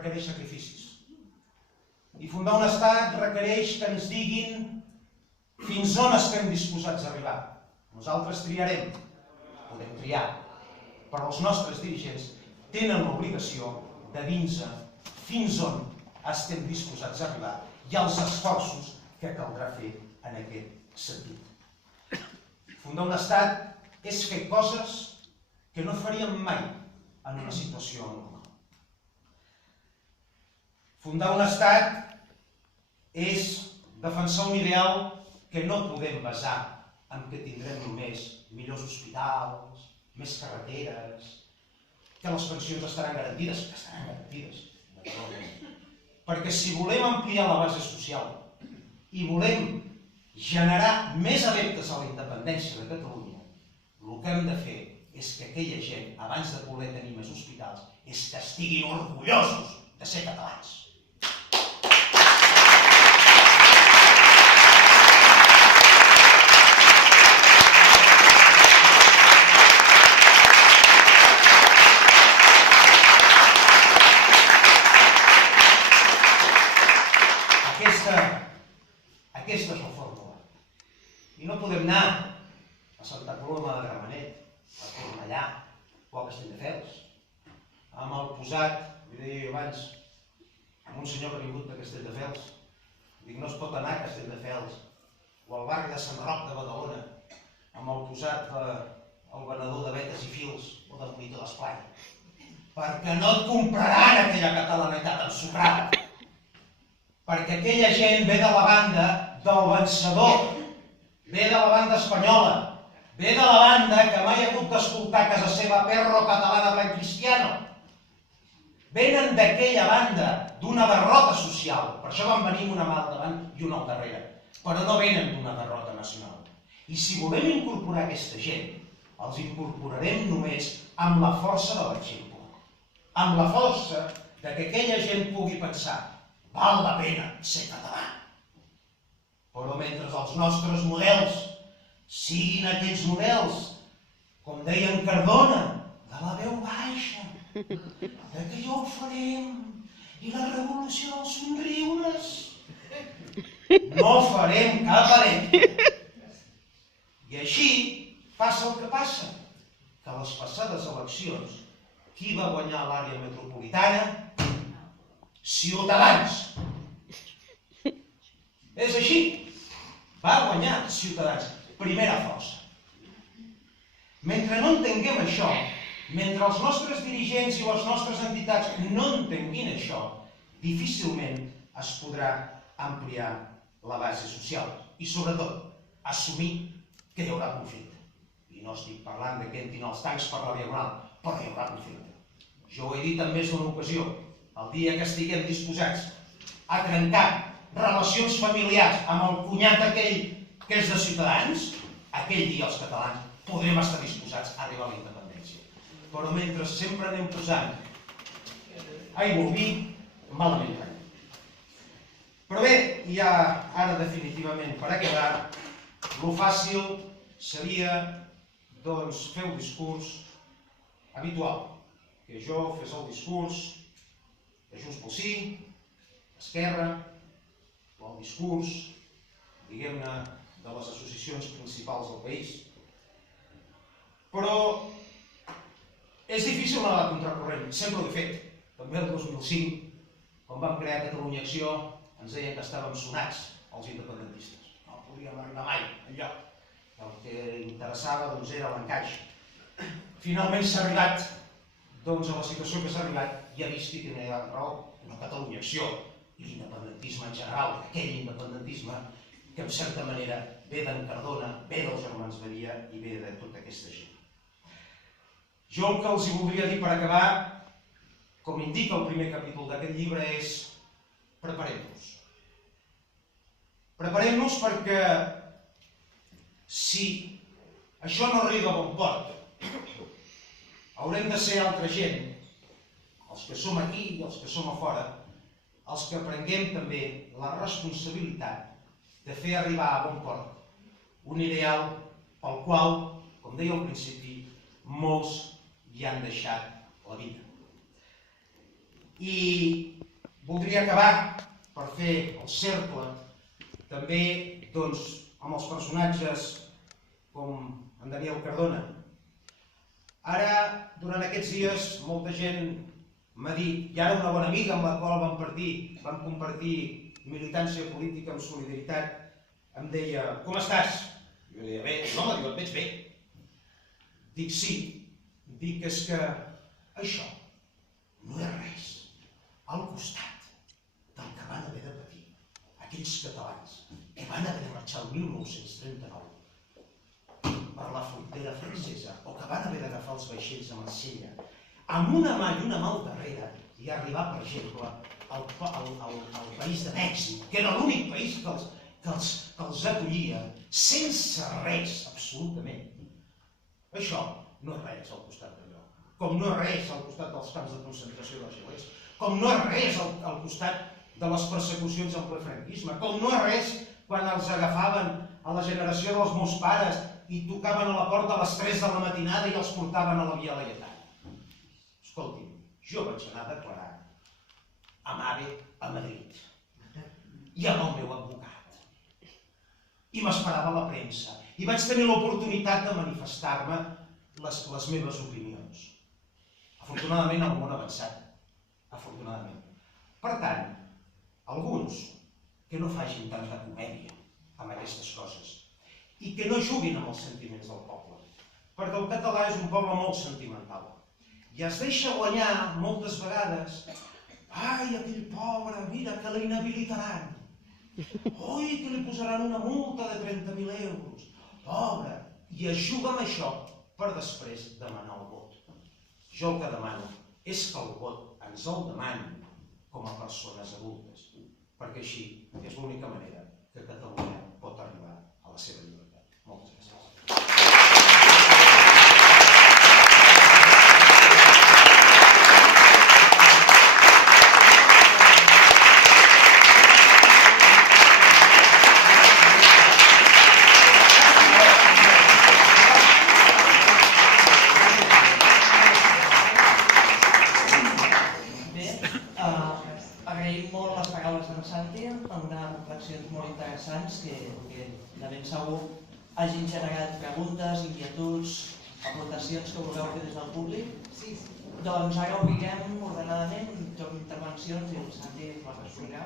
requereix sacrificis. I fundar un estat requereix que ens diguin fins on estem disposats a arribar. Nosaltres triarem, podem triar, però els nostres dirigents tenen l'obligació de dir-nos fins on estem disposats a arribar i els esforços que caldrà fer en aquest sentit. Fundar un estat és fer coses que no faríem mai en una situació normal. Fundar un estat és defensar un ideal que no podem basar en que tindrem només millors hospitals, més carreteres, que les pensions estaran garantides, que estaran garantides, naturalment. Perquè si volem ampliar la base social i volem generar més adeptes a la independència de Catalunya, el que hem de fer és que aquella gent, abans de voler tenir més hospitals, és que estiguin orgullosos de ser catalans. Aquesta és la fórmula. I no podem anar a Santa Coloma de Gramenet, a Cornellà o a Castelldefels, amb el posat, li deia jo abans, amb un senyor que ha vingut de Castelldefels, dic, no es pot anar a Castelldefels o al barri de Sant Roc de Badalona amb el posat el venedor de vetes i fils o de monitor d'esplai, perquè no et compraran aquella catalanitat ensucrada. Perquè aquella gent ve de la banda del vencedor, ve de la banda espanyola, ve de la banda que mai ha hagut d'escoltar a casa seva perro catalana blanc cristiano. Venen d'aquella banda d'una derrota social, per això van venir una mà al davant i una al darrere, però no venen d'una derrota nacional. I si volem incorporar aquesta gent, els incorporarem només amb la força de l'exemple, amb la força que aquella gent pugui pensar val la pena ser català. Però mentre els nostres models siguin aquells models, com deia en Cardona, de la veu baixa, de que ja ho farem, i la revolució dels somriures, no farem cap areta. I així passa el que passa, que a les passades eleccions, qui va guanyar l'àrea metropolitana? Ciutadans. És així. Va guanyar Ciutadans. Primera força. Mentre no entenguem això, mentre els nostres dirigents i les nostres entitats no entenguin això, difícilment es podrà ampliar la base social i, sobretot, assumir que hi haurà conflicte. I no estic parlant de que entrin els tancs per la diagonal, però hi haurà conflicte. Jo ho he dit en més d'una ocasió. El dia que estiguem disposats a trencar relacions familiars amb el cunyat aquell que és de Ciutadans, aquell dia els catalans podrem estar disposats a arribar a la independència. Però mentre sempre anem posant aigua al vi, malament rai. Però bé, ja ara definitivament per acabar, lo fàcil seria doncs fer un discurs habitual, que jo fes el discurs de Junts pel Sí, Esquerra, o el discurs, diguem-ne, de les associacions principals del país. Però és difícil anar a la contracorrent, sempre ho he fet. També el 2005, quan vam crear Catalunya Acció, ens deien que estàvem sonats, els independentistes. No podíem arribar mai enlloc. El que interessava era l'encaix. Finalment s'ha arribat a la situació que s'ha arribat i ha vist que tenia raó, una Catalunya Acció i l'independentisme en general, aquell independentisme que en certa manera ve d'en Cardona, ve dels germans Badia i ve de tota aquesta gent. Jo el que els voldria dir per acabar, com indica el primer capítol d'aquest llibre, és preparem-nos. Preparem-nos perquè si això no arriba a bon port, haurem de ser altra gent, els que som aquí i els que som a fora, els que prenguem també la responsabilitat de fer arribar a bon port un ideal pel qual, com deia al principi, molts hi han deixat la vida. I voldria acabar, per fer el cercle, també amb els personatges com en Daniel Cardona. Ara, durant aquests dies, molta gent m'ha dit, i ara una bona amiga amb la qual vam compartir militància política amb solidaritat, em deia, com estàs? Jo deia, bé, home, et veig bé. Dic, sí, dic, és que això no és res al costat del que van haver de patir aquells catalans que van haver de marxar el 1939 per la frontera francesa o que van haver d'agafar els vaixells a Marsella amb una mà i una mà al darrere i arribar, per exemple, al país de Mèxic, que era l'únic país que els acollia sense res, absolutament. Això no és res al costat d'allò, com no és res al costat dels camps de concentració dels gelers, com no és res al costat de les persecucions en ple franquisme, com no és res quan els agafaven a la generació dels meus pares i tocaven a la porta a les 3 de la matinada i els portaven a la Via Laietana. Escolti'm, jo vaig anar a declarar a Mave a Madrid i amb el meu advocat. I m'esperava la premsa i vaig tenir l'oportunitat de manifestar-me les meves opinions. Afortunadament el món ha avançat. Afortunadament. Per tant, alguns que no facin tanta comèdia amb aquestes coses i que no juguin amb els sentiments del poble, perquè el català és un poble molt sentimental i es deixa guanyar moltes vegades. Ai, aquell pobre, mira, que l'inhabilitaran. Oi, que li posaran una multa de 30.000 euros. Pobre. I es juga amb això per després demanar el vot. Jo el que demano és que el vot ens el demanin com a persones adultes, perquè així és l'única manera que Catalunya pot arribar a la seva llibertat. Moltes gràcies. Agraïm molt les paraules d'en Santi, amb unes reflexions molt interessants que de ben segur hagin generat preguntes, inquietuds, aportacions que vulgueu fer des del públic. Doncs ara obrirem ordenadament, torn d'intervencions i el Santi les explicarà.